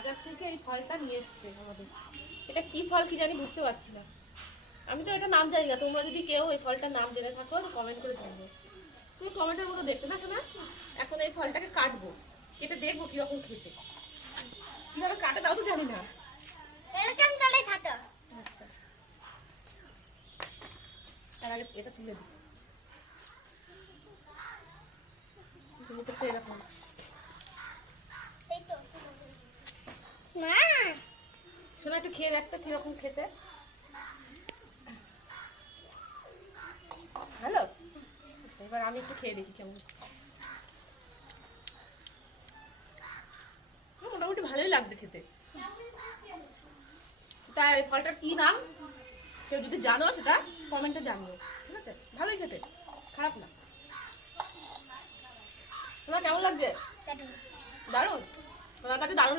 বাজার থেকে এই ফলটা নিয়ে এসছে আমাদের। এটা কি ফল কি জানি বুঝতে পারছি না। আমি তো এটা নাম জানি না, তোমরা যদি কেউ এই ফলটার নাম জেনে থাকো তো কমেন্ট করে জানবো। তুমি টমেটোর মতো দেখতে না শোনা? এখন এই ফলটাকে কাটবো, কেটে দেখবো কিরকম খেতে। কিভাবে কাটে দাও তো জানি না। আচ্ছা, তার আগে এটা তুলে দিই। ভিতরটা এরকম। শোনা একটু খেয়ে দেখতে কিরকম খেতে। ভালো? আচ্ছা, এবার আমি একটু খেয়ে দেখি কেমন। মোটামুটি ভালোই লাগছে খেতে। তাই ফলটার কি নাম কেউ যদি জানো সেটা কমেন্টে জানিও, ঠিক আছে? ভালোই খেতে, খারাপ না। তোমার কেমন লাগছে? দারুণ। তোমার কাছে দারুণ।